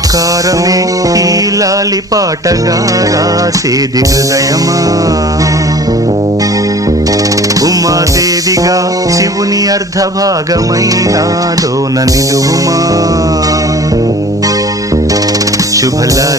మమకారమే ఈ లాలి పాటగా రాసేది హృదయమా. ఉమాదేవిగా శివుని అర్ధభాగమైనాలోన నిలువుమా. శుభలా